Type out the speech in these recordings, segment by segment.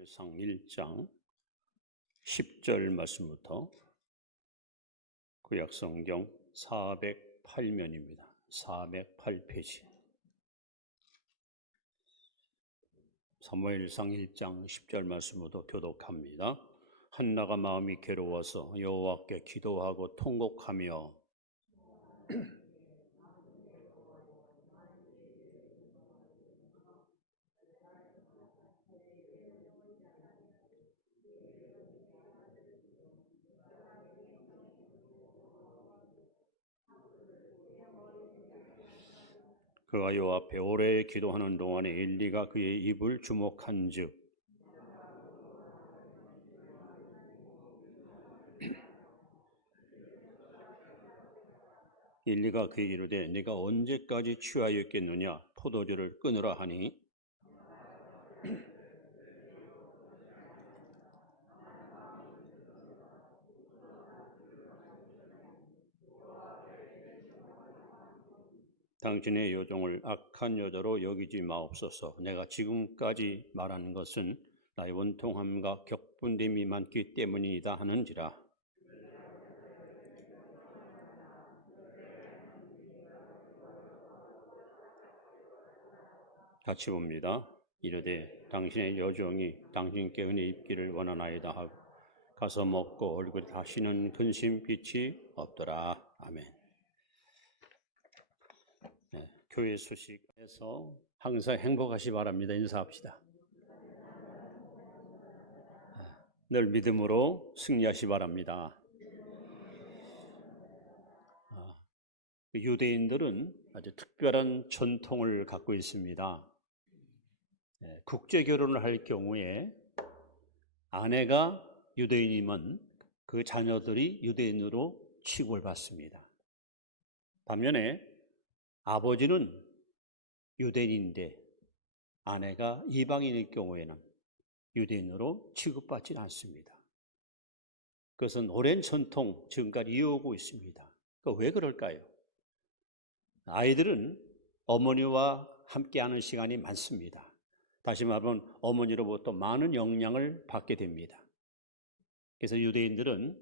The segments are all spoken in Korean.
사무엘상 1장 10절 말씀부터 구약성경 408면입니다. 408페이지. 사무엘상 1장 10절 말씀부터 교독합니다. 한나가 마음이 괴로워서 여호와께 기도하고 통곡하며 그가 여호와 앞에 오래 기도하는 동안에 엘리가 그의 입을 주목한즉 엘리가 그에게 이르되 네가 언제까지 취하여 있겠느냐 포도주를 끊으라 하니 당신의 여종을 악한 여자로 여기지 마옵소서. 내가 지금까지 말하는 것은 나의 원통함과 격분됨이 많기 때문이다 하는지라. 같이 봅니다. 이르되 당신의 여종이 당신께 은혜 입기를 원하나이다 하고 가서 먹고 얼굴 다시는 근심 빛이 없더라. 아멘. 네, 교회 소식에서 항상 행복하시 바랍니다. 인사합시다. 늘 믿음으로 승리하시 바랍니다. 유대인들은 아주 특별한 전통을 갖고 있습니다. 국제 결혼을 할 경우에 아내가 유대인이면 그 자녀들이 유대인으로 취급을 받습니다. 반면에 아버지는 유대인인데 아내가 이방인일 경우에는 유대인으로 취급받지 않습니다. 그것은 오랜 전통, 지금까지 이어오고 있습니다. 왜 그럴까요? 아이들은 어머니와 함께하는 시간이 많습니다. 다시 말하면 어머니로부터 많은 영향을 받게 됩니다. 그래서 유대인들은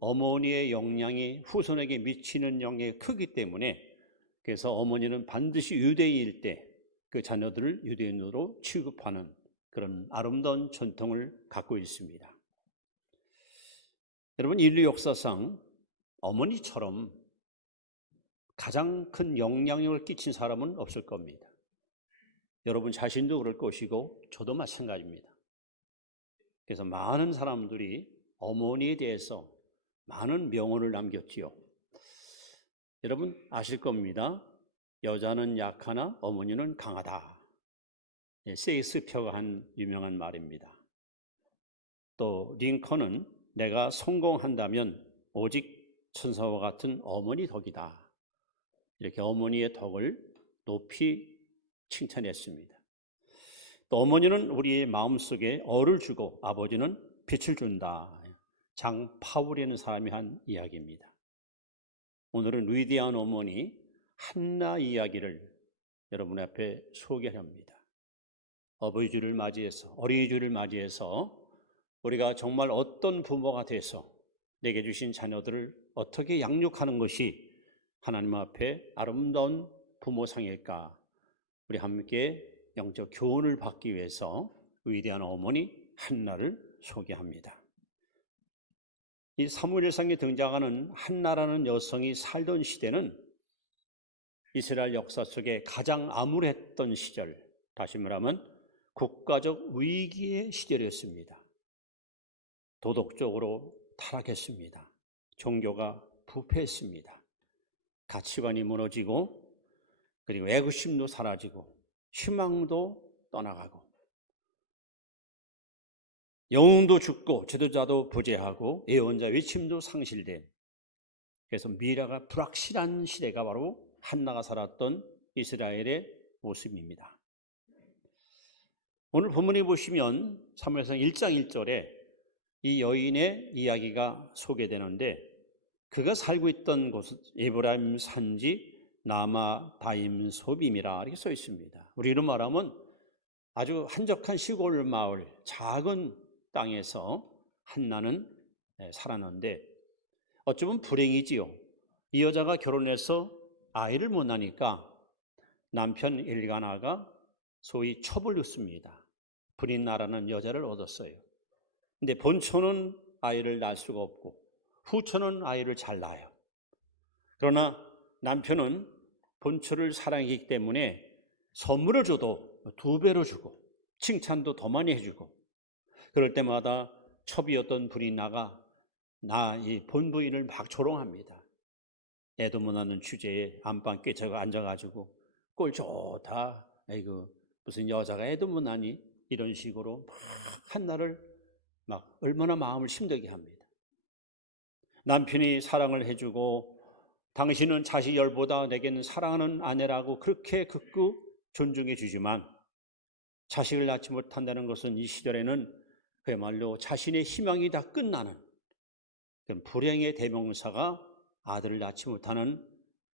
어머니의 영향이 후손에게 미치는 영향이 크기 때문에 그래서 어머니는 반드시 유대인일 때 그 자녀들을 유대인으로 취급하는 그런 아름다운 전통을 갖고 있습니다. 여러분, 인류 역사상 어머니처럼 가장 큰 영향력을 끼친 사람은 없을 겁니다. 여러분 자신도 그럴 것이고 저도 마찬가지입니다. 그래서 많은 사람들이 어머니에 대해서 많은 명언을 남겼지요. 여러분 아실 겁니다. 여자는 약하나 어머니는 강하다. 셰익스피어가 한 유명한 말입니다. 또 링컨은 내가 성공한다면 오직 천사와 같은 어머니 덕이다. 이렇게 어머니의 덕을 높이 칭찬했습니다. 또 어머니는 우리의 마음속에 얼을 주고 아버지는 빛을 준다. 장 파울이라는 사람이 한 이야기입니다. 오늘은 위대한 어머니 한나 이야기를 여러분 앞에 소개합니다. 어버이주를 맞이해서 어린이주를 맞이해서 우리가 정말 어떤 부모가 돼서 내게 주신 자녀들을 어떻게 양육하는 것이 하나님 앞에 아름다운 부모상일까? 우리 함께 영적 교훈을 받기 위해서 위대한 어머니 한나를 소개합니다. 이 사무엘상에 등장하는 한나라는 여성이 살던 시대는 이스라엘 역사 속에 가장 암울했던 시절, 다시 말하면 국가적 위기의 시절이었습니다. 도덕적으로 타락했습니다. 종교가 부패했습니다. 가치관이 무너지고 그리고 애국심도 사라지고 희망도 떠나가고 영웅도 죽고 지도자도 부재하고 예언자 외침도 상실된 그래서 미래가 불확실한 시대가 바로 한나가 살았던 이스라엘의 모습입니다. 오늘 본문에 보시면 사무엘상 1장 1절에 이 여인의 이야기가 소개되는데 그가 살고 있던 곳은 에브라임 산지 나마다임 소빔이라 이렇게 써 있습니다. 우리로 말하면 아주 한적한 시골 마을 작은 땅에서 한나는 살았는데 어쩌면 불행이지요. 이 여자가 결혼해서 아이를 못 낳으니까 남편 일가나가 소위 첩을 넣습니다. 불인나라는 여자를 얻었어요. 근데 본처는 아이를 낳을 수가 없고 후처는 아이를 잘 낳아요. 그러나 남편은 본처를 사랑하기 때문에 선물을 줘도 2배로 주고 칭찬도 더 많이 해주고, 그럴 때마다 첩이었던 불인나가 이 본부인을 막 조롱합니다. 애도 못 낳는 주제에 안방 꿰차고 앉아가지고 꼴 좋다, 아이고 무슨 여자가 애도 못 낳니, 이런 식으로 막 한나를 막 얼마나 마음을 힘들게 합니다. 남편이 사랑을 해주고 당신은 자식 열보다 내게는 사랑하는 아내라고 그렇게 극구 존중해 주지만 자식을 낳지 못한다는 것은 이 시절에는 그야말로 자신의 희망이 다 끝나는 그런 불행의 대명사가 아들을 낳지 못하는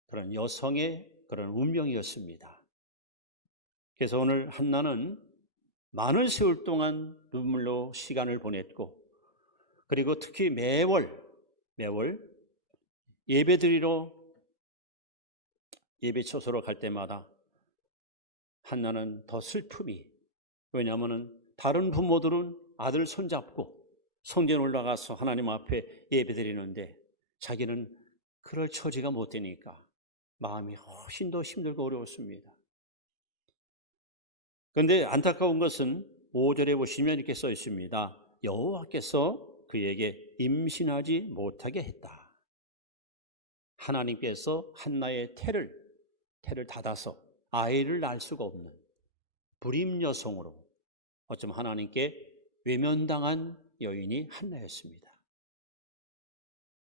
그런 여성의 그런 운명이었습니다. 그래서 오늘 한나는 많은 세월 동안 눈물로 시간을 보냈고, 그리고 특히 매월 예배드리러 예배 처소로 갈 때마다 한나는 더 슬픔이, 왜냐하면 다른 부모들은 아들 손잡고 성전 올라가서 하나님 앞에 예배드리는데 자기는 그럴 처지가 못 되니까 마음이 훨씬 더 힘들고 어려웠습니다. 그런데 안타까운 것은 5절에 보시면 이렇게 써 있습니다. 여호와께서 그에게 임신하지 못하게 했다. 하나님께서 한나의 태를 닫아서 아이를 낳을 수가 없는 불임 여성으로 어쩌면 하나님께 외면당한 여인이 한나였습니다.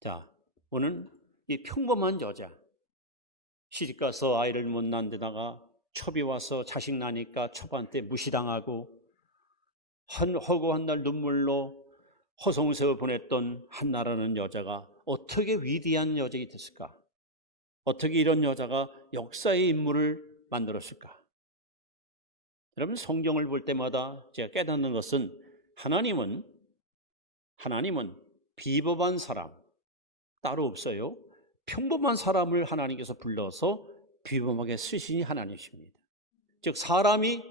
자, 오늘 이 평범한 여자, 시집가서 아이를 못 낳은 데다가 첩이 와서 자식 나니까 첩한테 무시당하고 허구한 날 눈물로 허송세월 보냈던 한나라는 여자가 어떻게 위대한 여자가 됐을까? 어떻게 이런 여자가 역사의 인물을 만들었을까? 여러분, 성경을 볼 때마다 제가 깨닫는 것은 하나님은 비법한 사람 따로 없어요. 평범한 사람을 하나님께서 불러서 비범하게 쓰시니 하나님이십니다. 즉 사람이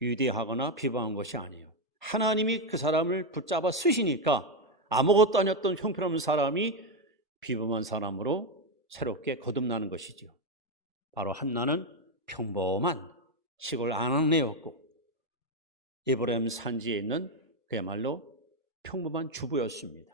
위대하거나 비범한 것이 아니에요. 하나님이 그 사람을 붙잡아 쓰시니까 아무것도 아니었던 형편없는 사람이 비범한 사람으로 새롭게 거듭나는 것이죠. 바로 한나는 평범한 시골 아낙네였고 에브라임 산지에 있는 그야말로 평범한 주부였습니다.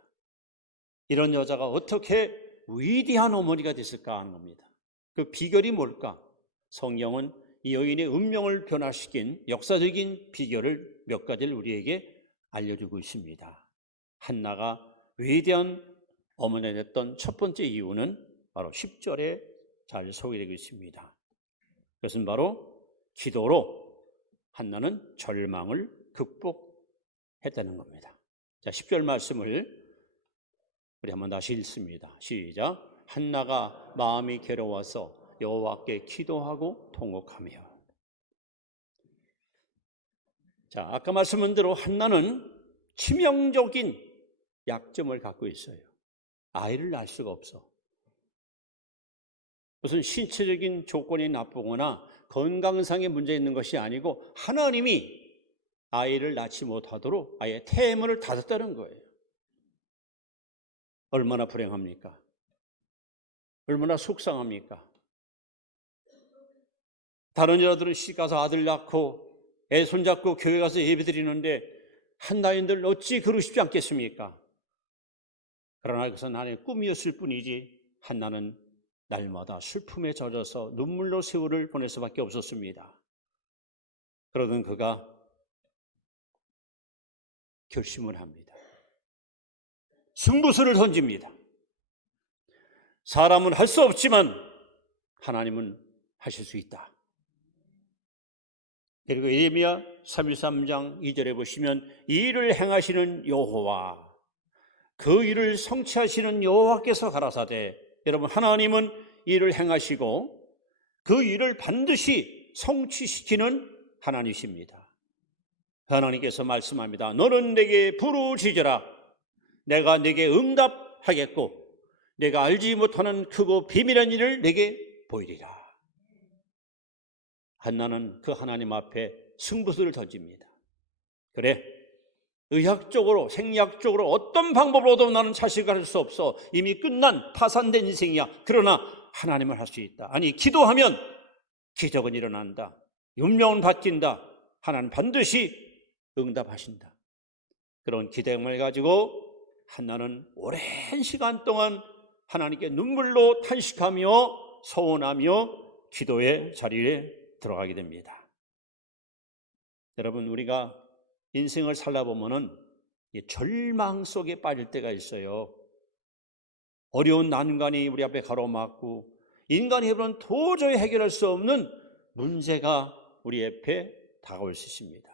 이런 여자가 어떻게 위대한 어머니가 됐을까 하는 겁니다. 그 비결이 뭘까? 성경은 이 여인의 운명을 변화시킨 역사적인 비결을 몇 가지를 우리에게 알려주고 있습니다. 한나가 위대한 어머니가 됐던 첫 번째 이유는 바로 10절에 잘 소개되고 있습니다. 그것은 바로 기도로 한나는 절망을 극복했다는 겁니다. 자, 10절 말씀을 우리 한번 다시 읽습니다. 시작. 한나가 마음이 괴로워서 여호와께 기도하고 통곡하며. 자, 아까 말씀한 대로 한나는 치명적인 약점을 갖고 있어요. 아이를 낳을 수가 없어. 무슨 신체적인 조건이 나쁘거나 건강상의 문제 있는 것이 아니고 하나님이 아이를 낳지 못하도록 아예 태문을 닫았다는 거예요. 얼마나 불행합니까? 얼마나 속상합니까? 다른 여자들은 시집가서 아들 낳고 애 손잡고 교회 가서 예배드리는데 한나인들 어찌 그러시지 않겠습니까? 그러나 그것은 하나님의 꿈이었을 뿐이지 한나는 날마다 슬픔에 젖어서 눈물로 세월을 보낼 수밖에 없었습니다. 그러던 그가 결심을 합니다. 승부수를 던집니다. 사람은 할 수 없지만 하나님은 하실 수 있다. 그리고 예레미야 33장 2절에 보시면 이 일을 행하시는 여호와, 그 일을 성취하시는 여호와께서 가라사대, 여러분 하나님은 일을 행하시고 그 일을 반드시 성취시키는 하나님이십니다. 하나님께서 말씀합니다. 너는 내게 부르짖으라. 내가 내게 응답하겠고 내가 알지 못하는 크고 비밀한 일을 내게 보이리라. 한나는 그 하나님 앞에 승부수를 던집니다. 그래, 의학적으로 생리학적으로 어떤 방법으로도 나는 자식을 할 수 없어. 이미 끝난 파산된 인생이야. 그러나 하나님을 할 수 있다. 아니, 기도하면 기적은 일어난다. 운명은 바뀐다. 하나님 반드시 응답하신다. 그런 기대감을 가지고 한나는 오랜 시간 동안 하나님께 눈물로 탄식하며 서원하며 기도의 자리에 들어가게 됩니다. 여러분, 우리가 인생을 살다 보면은 절망 속에 빠질 때가 있어요. 어려운 난관이 우리 앞에 가로막고 인간의 힘으로는 도저히 해결할 수 없는 문제가 우리 앞에 다가올 수 있습니다.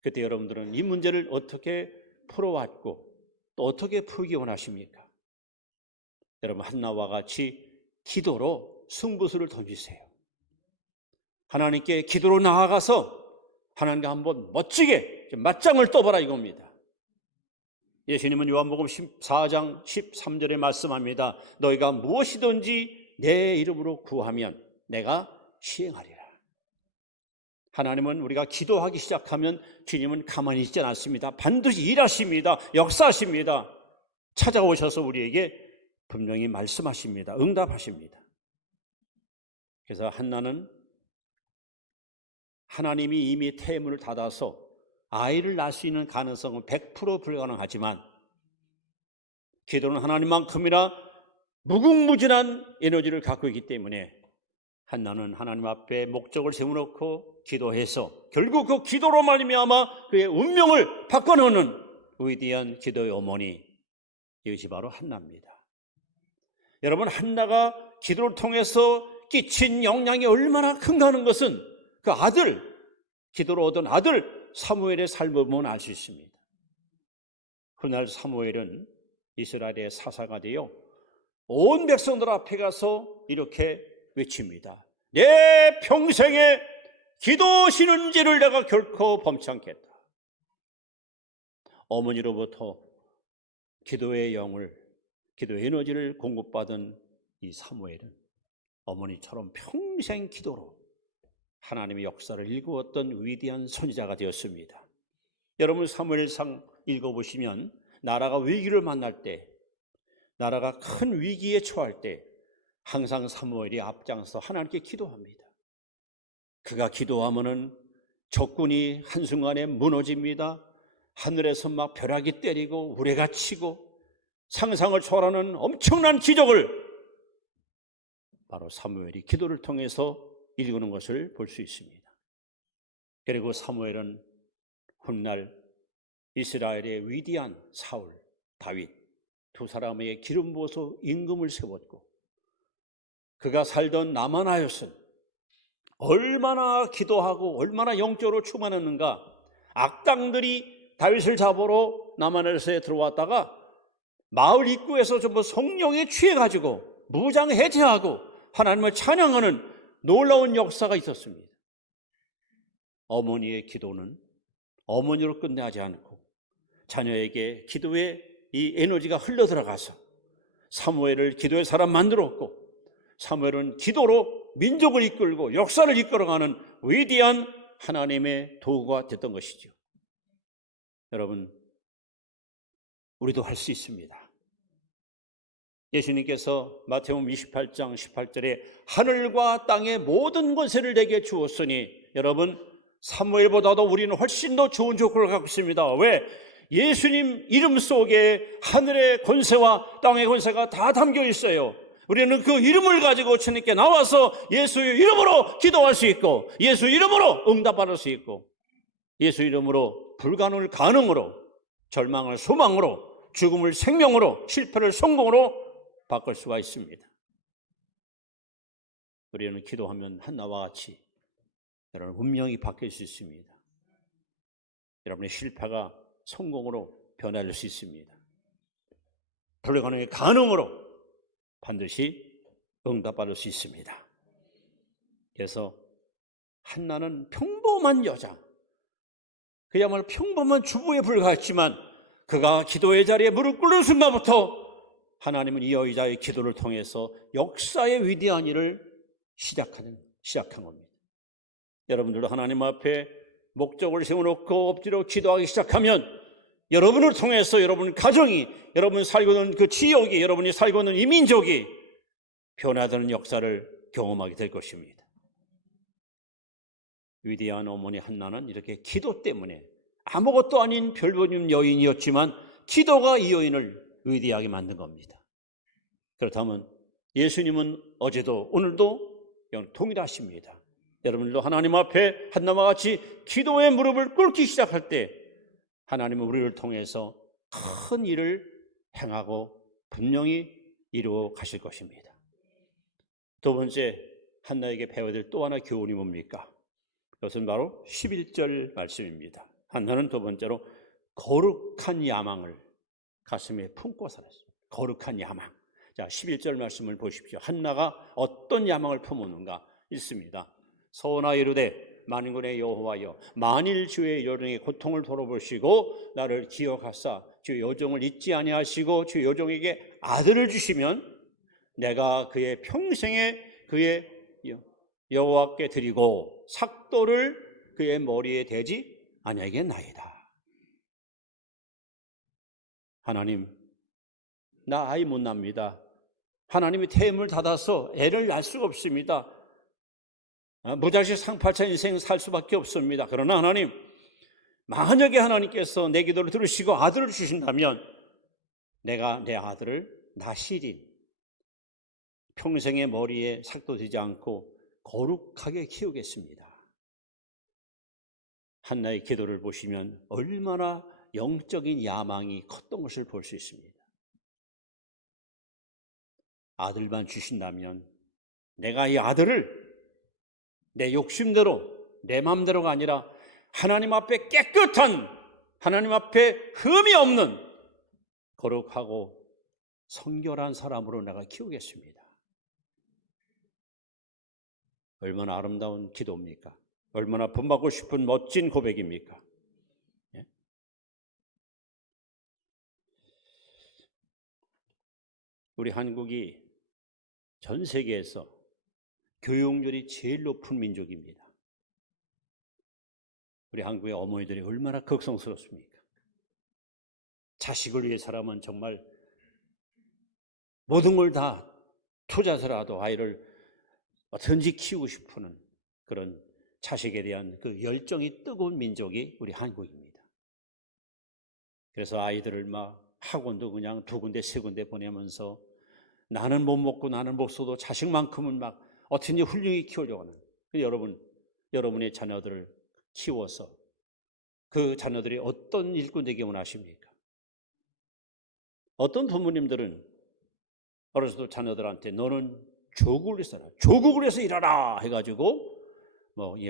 그때 여러분들은 이 문제를 어떻게 풀어왔고 또 어떻게 풀기 원하십니까? 여러분, 한나와 같이 기도로 승부수를 던지세요. 하나님께 기도로 나아가서 하나님과 한번 멋지게 맞짱을 떠봐라 이겁니다. 예수님은 요한복음 14장 13절에 말씀합니다. 너희가 무엇이든지 내 이름으로 구하면 내가 시행하리라. 하나님은 우리가 기도하기 시작하면 주님은 가만히 있지 않습니다. 반드시 일하십니다. 역사하십니다. 찾아오셔서 우리에게 분명히 말씀하십니다. 응답하십니다. 그래서 한나는 하나님이 이미 태문을 닫아서 아이를 낳을 수 있는 가능성은 100% 불가능하지만 기도는 하나님만큼이나 무궁무진한 에너지를 갖고 있기 때문에 한나는 하나님 앞에 목적을 세워놓고 기도해서 결국 그 기도로 말미암아 그의 운명을 바꿔놓는 위대한 기도의 어머니, 이것이 바로 한나입니다. 여러분, 한나가 기도를 통해서 끼친 영향이 얼마나 큰가 하는 것은 그 아들, 기도로 얻은 아들 사무엘의 삶을 보면 알 수 있습니다. 그날 사무엘은 이스라엘의 사사가 되어 온 백성들 앞에 가서 이렇게 외칩니다. 내 평생에 기도 쉬는 죄를 내가 결코 범치 않겠다. 어머니로부터 기도의 영을, 기도의 에너지를 공급받은 이 사무엘은 어머니처럼 평생 기도로 하나님의 역사를 일구었던 위대한 선지자가 되었습니다. 여러분, 사무엘상 읽어보시면 나라가 위기를 만날 때, 나라가 큰 위기에 처할 때 항상 사무엘이 앞장서 하나님께 기도합니다. 그가 기도하면은 적군이 한순간에 무너집니다. 하늘에서 막 벼락이 때리고 우레가 치고 상상을 초월하는 엄청난 기적을 바로 사무엘이 기도를 통해서 일구는 것을 볼 수 있습니다. 그리고 사무엘은 훗날 이스라엘의 위대한 사울, 다윗 두 사람의 기름 부어서 임금을 세웠고 그가 살던 나마나였은 얼마나 기도하고 얼마나 영적으로 충만했는가. 악당들이 다윗을 잡으러 나마나에서 들어왔다가 마을 입구에서 전부 성령에 취해가지고 무장 해제하고 하나님을 찬양하는 놀라운 역사가 있었습니다. 어머니의 기도는 어머니로 끝나지 않고 자녀에게 기도의 이 에너지가 흘러들어가서 사무엘을 기도의 사람 만들었고 사무엘은 기도로 민족을 이끌고 역사를 이끌어가는 위대한 하나님의 도구가 됐던 것이죠. 여러분, 우리도 할 수 있습니다. 예수님께서 마태복음 28장 18절에 하늘과 땅의 모든 권세를 내게 주었으니, 여러분, 사무엘보다도 우리는 훨씬 더 좋은 조건을 갖고 있습니다. 왜? 예수님 이름 속에 하늘의 권세와 땅의 권세가 다 담겨 있어요. 우리는 그 이름을 가지고 주님께 나와서 예수의 이름으로 기도할 수 있고, 예수 이름으로 응답받을 수 있고, 예수 이름으로 불가능을 가능으로, 절망을 소망으로, 죽음을 생명으로, 실패를 성공으로 바꿀 수가 있습니다. 우리는 기도하면 한나와 같이 여러분 운명이 바뀔 수 있습니다. 여러분의 실패가 성공으로 변할 수 있습니다. 불가능의 가능으로 반드시 응답받을 수 있습니다. 그래서 한나는 평범한 여자, 그야말로 평범한 주부에 불과했지만 그가 기도의 자리에 무릎 꿇는 순간부터 하나님은 이 여자의 기도를 통해서 역사의 위대한 일을 시작한 겁니다. 여러분들도 하나님 앞에 목적을 세워놓고 엎드려 기도하기 시작하면 여러분을 통해서 여러분 가정이, 여러분 살고 있는 그 지역이, 여러분이 살고 있는 이 민족이 변화되는 역사를 경험하게 될 것입니다. 위대한 어머니 한나는 이렇게 기도 때문에 아무것도 아닌 별보님 여인이었지만 기도가 이 여인을 위대하게 만든 겁니다. 그렇다면 예수님은 어제도 오늘도 동일하십니다. 여러분들도 하나님 앞에 한나와 같이 기도의 무릎을 꿇기 시작할 때 하나님은 우리를 통해서 큰 일을 행하고 분명히 이루어 가실 것입니다. 두 번째, 한나에게 배워야 될 또 하나 교훈이 뭡니까? 그것은 바로 11절 말씀입니다. 한나는 두 번째로 거룩한 야망을 가슴에 품고 살았습니다. 거룩한 야망. 자, 11절 말씀을 보십시오. 한나가 어떤 야망을 품었는가 있습니다. 서원하 이르되 만군의 여호와여, 만일 주의 여종의 고통을 돌아보시고 나를 기억하사 주 여종을 잊지 아니하시고 주 여종에게 아들을 주시면 내가 그의 평생에 그의 여호와께 드리고 삭도를 그의 머리에 대지 아니하겠나이다. 하나님, 나 아이 못 납니다. 하나님이 태임을 닫아서 애를 낳을 수가 없습니다. 무자식 상팔자 인생 살 수밖에 없습니다. 그러나 하나님, 만약에 하나님께서 내 기도를 들으시고 아들을 주신다면 내가 내 아들을 나시린 평생의 머리에 삭도 되지 않고 거룩하게 키우겠습니다. 한나의 기도를 보시면 얼마나 영적인 야망이 컸던 것을 볼 수 있습니다. 아들만 주신다면 내가 이 아들을 내 욕심대로 내 마음대로가 아니라 하나님 앞에 깨끗한, 하나님 앞에 흠이 없는 거룩하고 성결한 사람으로 내가 키우겠습니다. 얼마나 아름다운 기도입니까? 얼마나 본받고 싶은 멋진 고백입니까? 예? 우리 한국이 전 세계에서 교육률이 제일 높은 민족입니다. 우리 한국의 어머니들이 얼마나 극성스럽습니까? 자식을 위해서라면 정말 모든 걸 다 투자해서라도 아이를 어떻게든지 키우고 싶은 그런 자식에 대한 그 열정이 뜨거운 민족이 우리 한국입니다. 그래서 아이들을 막 학원도 그냥 2군데 3군데 보내면서 나는 못 먹고 나는 못 써도 자식만큼은 막 어떻게든지 훌륭히 키우려고 하는, 여러분의 자녀들을 키워서 그 자녀들이 어떤 일꾼 되기 원하십니까? 어떤 부모님들은 어렸을 때 자녀들한테 너는 조국을 위해서 살아, 조국을 위해서 일하라 해가지고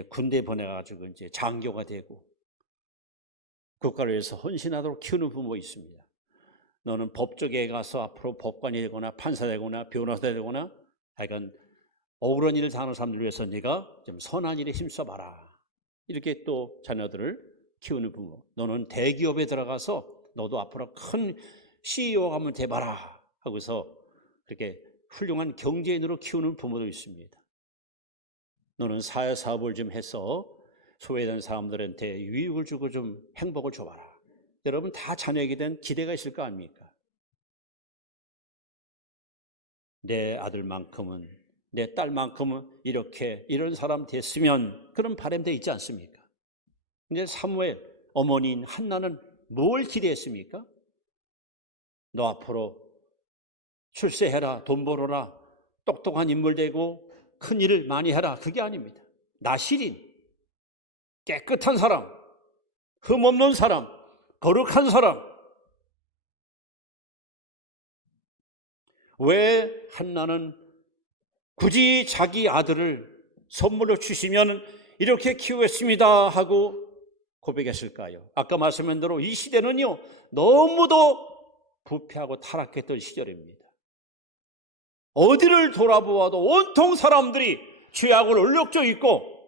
군대 보내가지고 이제 장교가 되고 국가를 위해서 헌신하도록 키우는 부모 있습니다. 너는 법조계에 가서 앞으로 법관이 되거나 판사 되거나 변호사 되거나 하여간 억울한 일을 당하는 사람들 위해서 네가 좀 선한 일에 힘써봐라. 이렇게 또 자녀들을 키우는 부모. 너는 대기업에 들어가서 너도 앞으로 큰 CEO가 한번 돼봐라 하고서 그렇게 훌륭한 경제인으로 키우는 부모도 있습니다. 너는 사회사업을 좀 해서 소외된 사람들한테 유익을 주고 좀 행복을 줘봐라. 여러분 다 자녀에게 대한 기대가 있을 거 아닙니까? 내 아들만큼은, 내 딸만큼은 이런 사람 됐으면 그런 바람도 있지 않습니까? 근데 사무엘 어머니인 한나는 뭘 기대했습니까? 너 앞으로 출세해라, 돈 벌어라, 똑똑한 인물 되고 큰 일을 많이 해라. 그게 아닙니다. 나시린, 깨끗한 사람, 흠없는 사람, 거룩한 사람. 왜 한나는 굳이 자기 아들을 선물로 주시면 이렇게 키우겠습니다 하고 고백했을까요? 아까 말씀한 대로 이 시대는요 너무도 부패하고 타락했던 시절입니다. 어디를 돌아보아도 온통 사람들이 죄악을 얼룩져 있고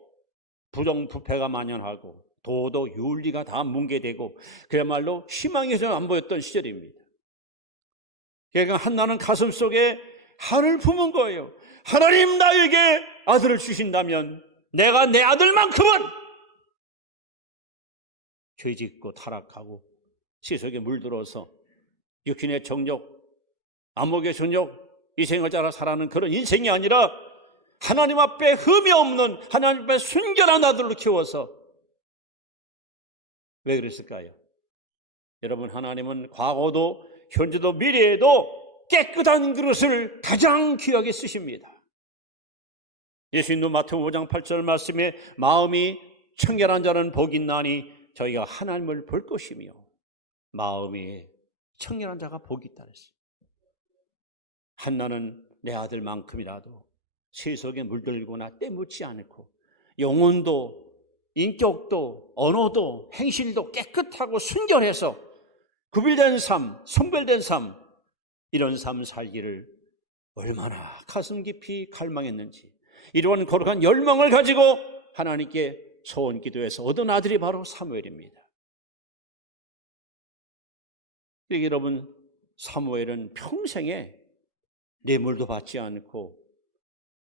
부정부패가 만연하고 도도 윤리가 다 뭉개되고 그야말로 희망이 좀 안 보였던 시절입니다. 그러니까 한나는 가슴속에 한을 품은 거예요. 하나님, 나에게 아들을 주신다면 내가 내 아들만큼은 죄짓고 타락하고 세속에 물들어서 육신의 정욕, 안목의 정욕, 이 생을 따라 살아가는 그런 인생이 아니라 하나님 앞에 흠이 없는, 하나님 앞에 순결한 아들로 키워서. 왜 그랬을까요? 여러분, 하나님은 과거도 현재도 미래에도 깨끗한 그릇을 가장 귀하게 쓰십니다. 예수님도 마태복음 5장 8절 말씀에 마음이 청결한 자는 복이 있나니 저희가 하나님을 볼 것이며 마음이 청결한 자가 복이 있다 그랬어요. 한나는 내 아들만큼이라도 세속에 물들거나 때묻지 않고 영혼도 인격도 언어도 행실도 깨끗하고 순결해서 구별된 삶, 성별된 삶, 이런 삶 살기를 얼마나 가슴 깊이 갈망했는지, 이러한 거룩한 열망을 가지고 하나님께 소원 기도해서 얻은 아들이 바로 사무엘입니다. 여러분, 사무엘은 평생에 뇌물도 받지 않고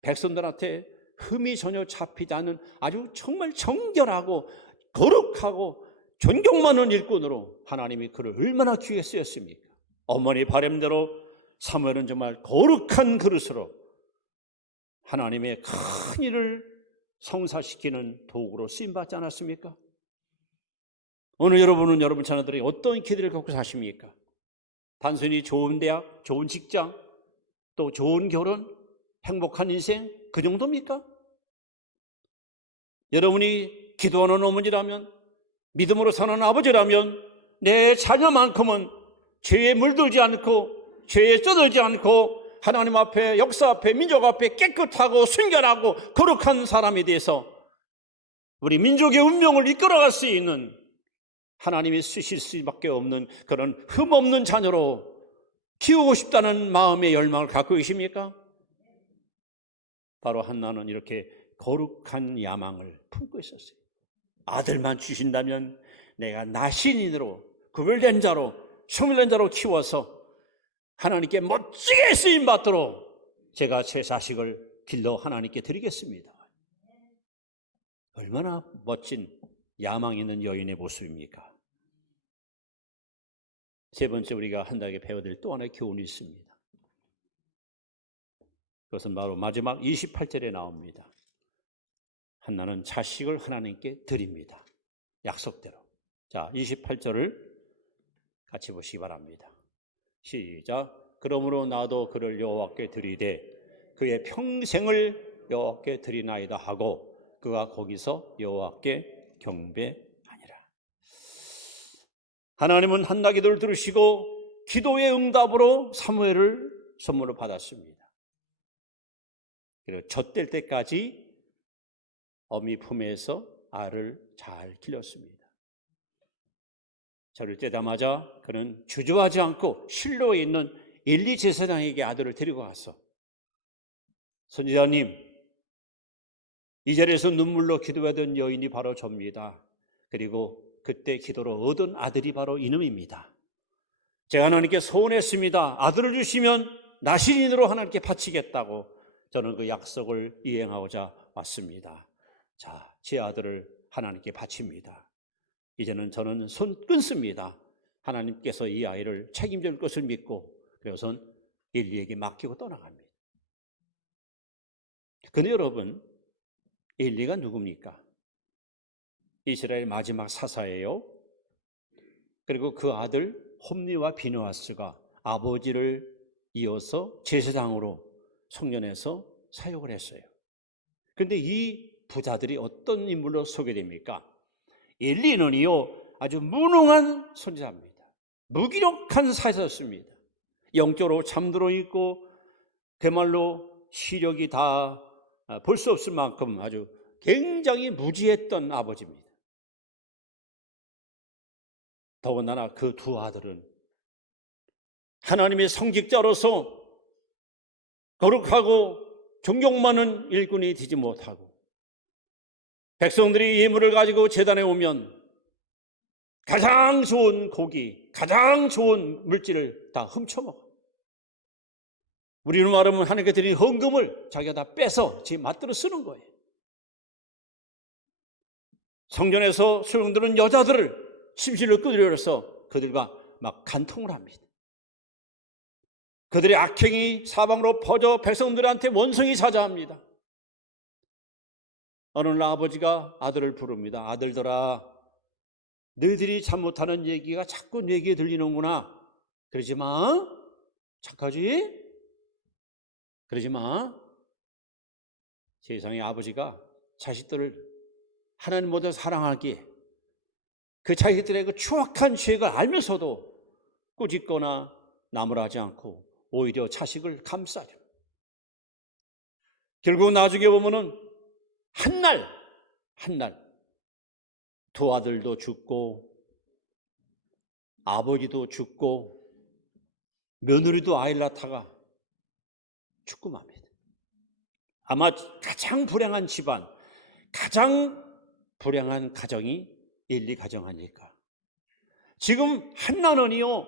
백성들한테 흠이 전혀 잡히지 않은 아주 정말 정결하고 거룩하고 존경 많은 일꾼으로 하나님이 그를 얼마나 귀하게 쓰였습니까? 어머니 바람대로 사무엘은 정말 거룩한 그릇으로 하나님의 큰 일을 성사시키는 도구로 쓰임받지 않았습니까? 오늘 여러분은 여러분 자녀들이 어떤 기대를 갖고 사십니까? 단순히 좋은 대학, 좋은 직장, 또 좋은 결혼, 행복한 인생, 그 정도입니까? 여러분이 기도하는 어머니라면, 믿음으로 사는 아버지라면 내 자녀만큼은 죄에 물들지 않고 죄에 쩌들지 않고 하나님 앞에, 역사 앞에, 민족 앞에 깨끗하고 순결하고 거룩한 사람에 대해서 우리 민족의 운명을 이끌어갈 수 있는, 하나님이 쓰실 수밖에 없는 그런 흠없는 자녀로 키우고 싶다는 마음의 열망을 갖고 계십니까? 바로 한나는 이렇게 거룩한 야망을 품고 있었어요. 아들만 주신다면 내가 나신인으로, 구별된 자로, 성별된 자로 키워서 하나님께 멋지게 쓰임받도록 제가 제 자식을 길러 하나님께 드리겠습니다. 얼마나 멋진 야망 있는 여인의 모습입니까? 세 번째, 우리가 한나에게 배워야 될 또 하나의 교훈이 있습니다. 그것은 바로 마지막 28절에 나옵니다. 한나는 자식을 하나님께 드립니다. 약속대로. 자, 28절을 같이 보시기 바랍니다. 시작. 그러므로 나도 그를 여호와께 드리되 그의 평생을 여호와께 드리나이다 하고 그가 거기서 여호와께 경배하니라. 하나님은 한나 기도를 들으시고 기도의 응답으로 사무엘을 선물로 받았습니다. 그리고 젖될 때까지 어미 품에서 알을 잘 길렀습니다. 저를 때다마자 그는 주저하지 않고 실로에 있는 엘리 제사장에게 아들을 데리고 가서, 선지자님, 이 자리에서 눈물로 기도하던 여인이 바로 접니다. 그리고 그때 기도로 얻은 아들이 바로 이놈입니다. 제가 하나님께 소원했습니다. 아들을 주시면 나신인으로 하나님께 바치겠다고. 저는 그 약속을 이행하고자 왔습니다. 자, 제 아들을 하나님께 바칩니다. 이제는 저는 손 끊습니다. 하나님께서 이 아이를 책임질 것을 믿고 그래서는 엘리에게 맡기고 떠나갑니다. 근데 여러분, 엘리가 누굽니까? 이스라엘 마지막 사사예요. 그리고 그 아들 홈리와 비느하스가 아버지를 이어서 제사장으로 성전에서 사역을 했어요. 그런데 이 부자들이 어떤 인물로 소개됩니까? 엘리는요, 아주 무능한 선지자입니다. 무기력한 사사였습니다. 영적으로 잠들어 있고 그야말로 시력이 다 볼 수 없을 만큼 아주 굉장히 무지했던 아버지입니다. 더군다나 그 두 아들은 하나님의 성직자로서 거룩하고 존경 많은 일꾼이 되지 못하고 백성들이 예물을 가지고 제단에 오면 가장 좋은 고기, 가장 좋은 물질을 다 훔쳐먹어. 우리는 말하면 하나님께 드린 헌금을 자기가 다 빼서 지 맛대로 쓰는 거예요. 성전에서 소용들은 여자들을 침실로 끌어들여서 그들과 막 간통을 합니다. 그들의 악행이 사방으로 퍼져 백성들한테 원성이 자자합니다. 어느 날 아버지가 아들을 부릅니다. 아들들아, 너희들이 잘못하는 얘기가 자꾸 내 귀에 들리는구나. 그러지 마. 착하지? 그러지 마. 세상에 아버지가 자식들을 하나님 모두 사랑하기에 그 자식들의 그 추악한 죄를 알면서도 꾸짖거나 나무라지 않고 오히려 자식을 감싸려. 결국 나중에 보면은 한 날 두 아들도 죽고 아버지도 죽고 며느리도 아이를 낳다가 죽고 맙니다. 아마 가장 불행한 집안, 가장 불행한 가정이 엘리 가정 아닐까. 지금 한나는요,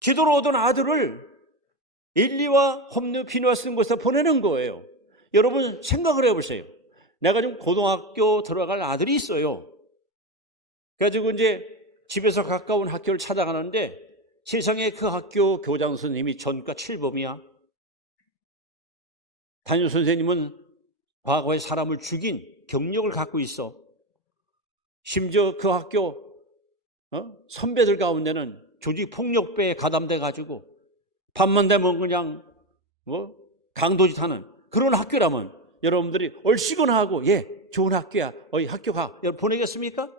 기도로 얻은 아들을 엘리와 홈리 비누와 쓴 곳에 보내는 거예요. 여러분 생각을 해보세요. 내가 지금 고등학교 들어갈 아들이 있어요. 그래가지고 이제 집에서 가까운 학교를 찾아가는데 세상에 그 학교 교장 선생님이 전과 7범이야. 담임 선생님은 과거에 사람을 죽인 경력을 갖고 있어. 심지어 그 학교 선배들 가운데는 조직폭력배에 가담돼 가지고 밤만 되면 그냥 강도짓 하는 그런 학교라면 여러분들이 얼씨구나 예, 좋은 학교야. 학교 가. 여러분 보내겠습니까?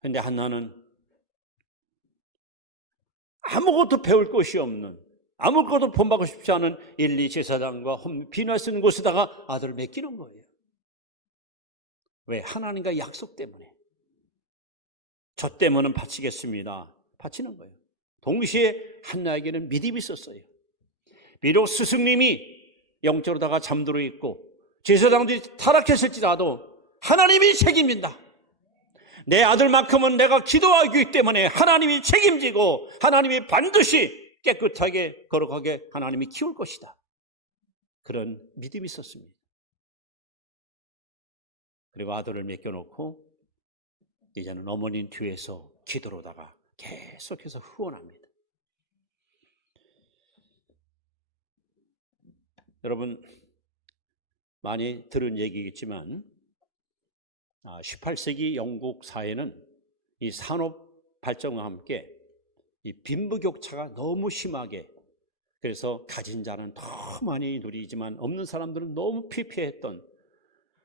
근데 한나는 아무것도 배울 것이 없는, 아무것도 본받고 싶지 않은 엘리 제사장과 비누에 쓰는 곳에다가 아들을 맡기는 거예요. 왜? 하나님과 약속 때문에. 저 때문은 바치겠습니다. 바치는 거예요. 동시에 한나에게는 믿음이 있었어요. 비록 스승님이 영적으로다가 잠들어 있고 제사장들이 타락했을지라도 하나님이 책임진다. 내 아들만큼은 내가 기도하기 때문에 하나님이 책임지고 하나님이 반드시 깨끗하게 거룩하게 하나님이 키울 것이다. 그런 믿음이 있었습니다. 그리고 아들을 맡겨놓고 이제는 어머니 뒤에서 기도로다가 계속해서 후원합니다. 여러분 많이 들은 얘기겠지만 18세기 영국 사회는 이 산업 발전과 함께 이 빈부격차가 너무 심하게, 그래서 가진 자는 더 많이 누리지만 없는 사람들은 너무 피폐했던,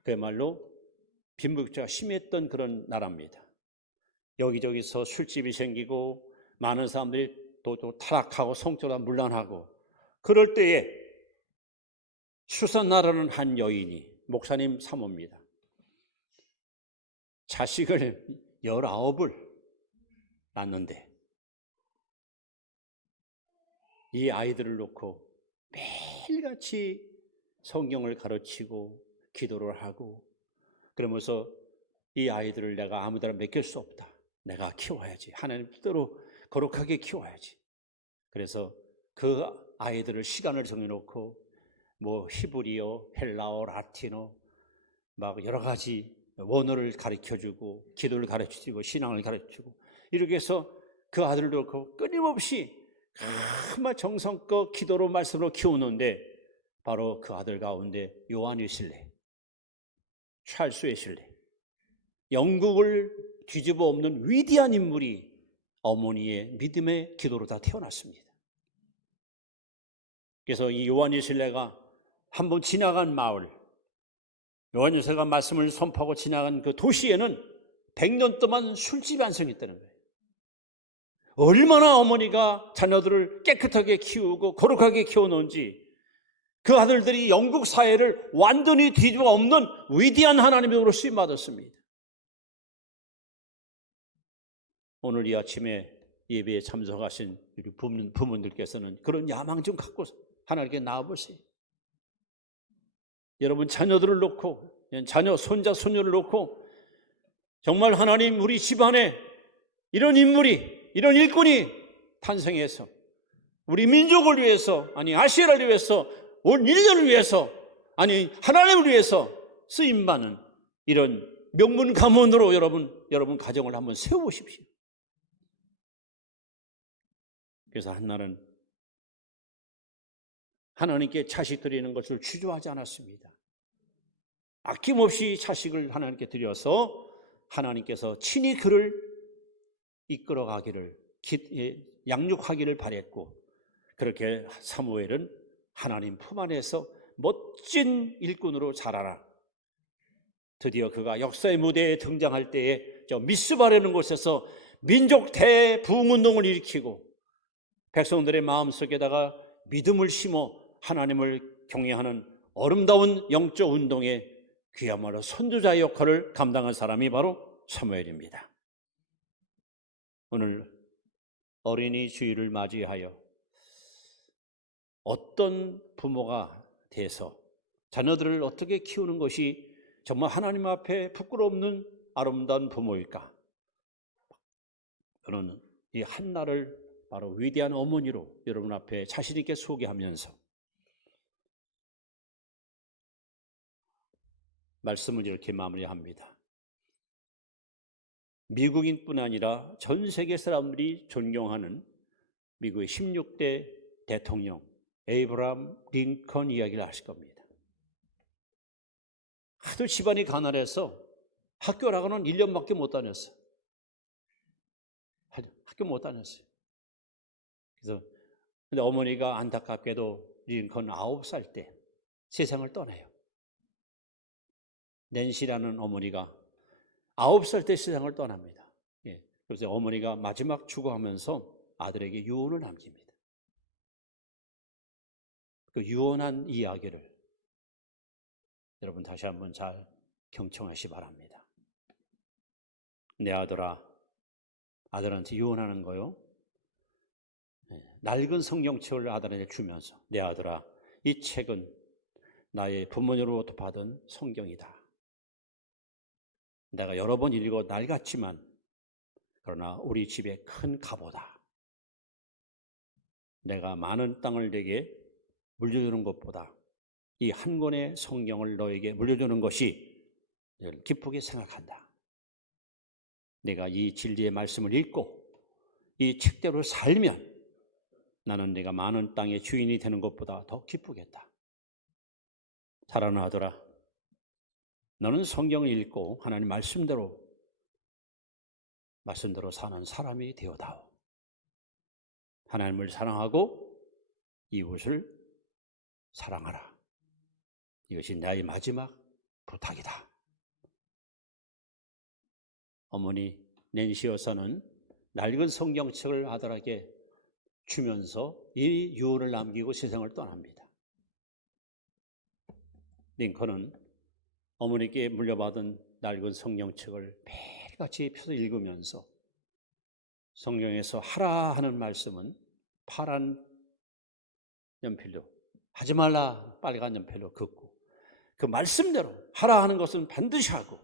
그야말로 빈부격차가 심했던 그런 나라입니다. 여기저기서 술집이 생기고 많은 사람들이 또 타락하고 성적으로 문란하고, 그럴 때에 수산나라는 한 여인이 목사님 사모입니다. 자식을 19을 낳는데 이 아이들을 놓고 매일같이 성경을 가르치고 기도를 하고, 그러면서 이 아이들을 내가 아무데나 맡길 수 없다. 내가 키워야지. 하나님 뜻대로 거룩하게 키워야지. 그래서 그 아이들을 시간을 정해놓고 히브리어, 헬라어, 라틴어 막 여러 가지 원어를 가르쳐주고 기도를 가르쳐주고 신앙을 가르쳐주고, 이렇게 해서 그 아들을 놓고 끊임없이 정말 정성껏 기도로 말씀으로 키우는데, 바로 그 아들 가운데 요한 웨슬레, 찰스 웨슬레, 영국을 뒤집어 엎는 위대한 인물이 어머니의 믿음의 기도로 다 태어났습니다. 그래서 이 요한 웨슬레가 한번 지나간 마을, 요한 웨슬레가 말씀을 선포하고 지나간 그 도시에는 100년 동안 술집이 안 생겼다는 거예요. 얼마나 어머니가 자녀들을 깨끗하게 키우고 거룩하게 키워놓은지, 그 아들들이 영국 사회를 완전히 뒤집어 엎는 위대한 하나님으로 쓰임받았습니다. 오늘 이 아침에 예배에 참석하신 우리 부모님들께서는 그런 야망 좀 갖고 하나님께 나와보세요. 여러분 자녀들을 놓고 자녀, 손자, 손녀를 놓고 정말 하나님 우리 집안에 이런 인물이, 이런 일꾼이 탄생해서 우리 민족을 위해서, 아니 아시아를 위해서, 온 인류를 위해서, 아니 하나님을 위해서 쓰임받는 이런 명문 가문으로 여러분 가정을 한번 세워보십시오. 그래서 한나는 하나님께 자식 드리는 것을 주저하지 않았습니다. 아낌없이 자식을 하나님께 드려서 하나님께서 친히 그를 이끌어가기를, 양육하기를 바랬고, 그렇게 사무엘은 하나님 품 안에서 멋진 일꾼으로 자라나 드디어 그가 역사의 무대에 등장할 때에 저 미스바라는 곳에서 민족 대부흥운동을 일으키고 백성들의 마음속에다가 믿음을 심어 하나님을 경외하는 아름다운 영적 운동에 그야말로 선두자의 역할을 감당한 사람이 바로 사무엘입니다. 오늘 어린이 주일을 맞이하여 어떤 부모가 돼서 자녀들을 어떻게 키우는 것이 정말 하나님 앞에 부끄러움는 아름다운 부모일까? 저는 이 한나를 바로 위대한 어머니로 여러분 앞에 자신 있게 소개하면서 말씀을 이렇게 마무리합니다. 미국인뿐 아니라 전 세계 사람들이 존경하는 미국의 16대 대통령 에이브라함 링컨 이야기를 하실 겁니다. 하도 집안이 가난해서 학교라고는 1년밖에 못 다녔어요. 학교 못 다녔어요. 그래서 근데 어머니가 안타깝게도 링컨 9살 때 세상을 떠나요. 낸시라는 어머니가 9살 때 세상을 떠납니다. 그래서 어머니가 마지막 죽어가면서 아들에게 유언을 남깁니다. 그 유언한 이야기를 여러분 다시 한번 잘 경청하시 바랍니다. 내 아들아, 아들한테 유언하는 거요. 낡은 성경책을 아들한테 주면서 내 아들아, 이 책은 나의 부모님으로부터 받은 성경이다. 내가 여러 번 읽어 낡았지만 그러나 우리 집의 큰 갑오다. 내가 많은 땅을 내게 물려주는 것보다 이 한 권의 성경을 너에게 물려주는 것이 기쁘게 생각한다. 내가 이 진리의 말씀을 읽고 이 책대로 살면 나는 내가 많은 땅의 주인이 되는 것보다 더 기쁘겠다. 사랑하는 아들아, 너는 성경을 읽고 하나님 말씀대로 사는 사람이 되어다오. 하나님을 사랑하고 이웃을 사랑하라. 이것이 나의 마지막 부탁이다. 어머니 낸시 여사는 낡은 성경책을 아들에게 주면서 이 유언을 남기고 세상을 떠납니다. 링컨은 어머니께 물려받은 낡은 성경책을 매일같이 펴서 읽으면서 성경에서 하라 하는 말씀은 파란 연필로, 하지 말라 빨간 연필로 긋고 그 말씀대로 하라 하는 것은 반드시 하고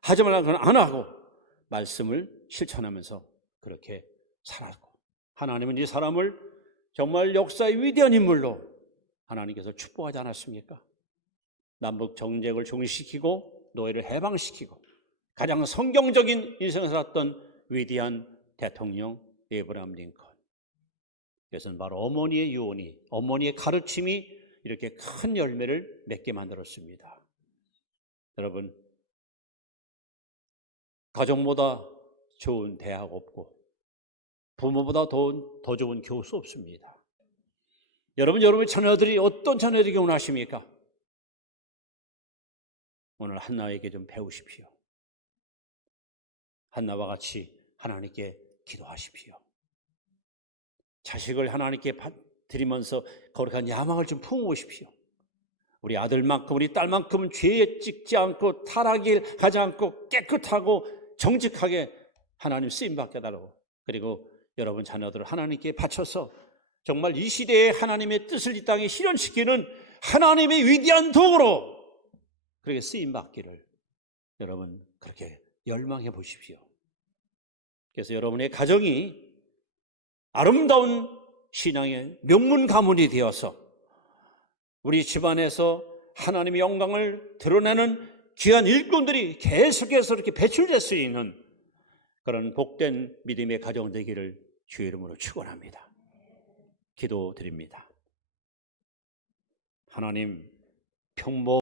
하지 말라는 건 안 하고 말씀을 실천하면서 그렇게 살았고, 하나님은 이 사람을 정말 역사의 위대한 인물로 하나님께서 축복하지 않았습니까? 남북 정쟁을 종식시키고 노예를 해방시키고 가장 성경적인 인생을 살았던 위대한 대통령 에이브라함 링컨. 그것은 바로 어머니의 유언이, 어머니의 가르침이 이렇게 큰 열매를 맺게 만들었습니다. 여러분, 가정보다 좋은 대학 없고 부모보다 더 좋은 교수 없습니다. 여러분의 자녀들이 어떤 자녀들이 원하십니까? 오늘 한나에게 좀 배우십시오. 한나와 같이 하나님께 기도하십시오. 자식을 하나님께 드리면서 거룩한 야망을 좀 품어보십시오. 우리 아들만큼 우리 딸만큼은 죄에 찍지 않고 타락을 가지 않고 깨끗하고 정직하게 하나님 쓰임받게 달라고, 그리고 여러분 자녀들을 하나님께 바쳐서 정말 이 시대에 하나님의 뜻을 이 땅에 실현시키는 하나님의 위대한 도구로 그렇게 쓰임 받기를 여러분 그렇게 열망해 보십시오. 그래서 여러분의 가정이 아름다운 신앙의 명문 가문이 되어서 우리 집안에서 하나님의 영광을 드러내는 귀한 일꾼들이 계속해서 이렇게 배출될 수 있는 그런 복된 믿음의 가정 되기를 주의 이름으로 축원합니다. 기도드립니다. 하나님, 평범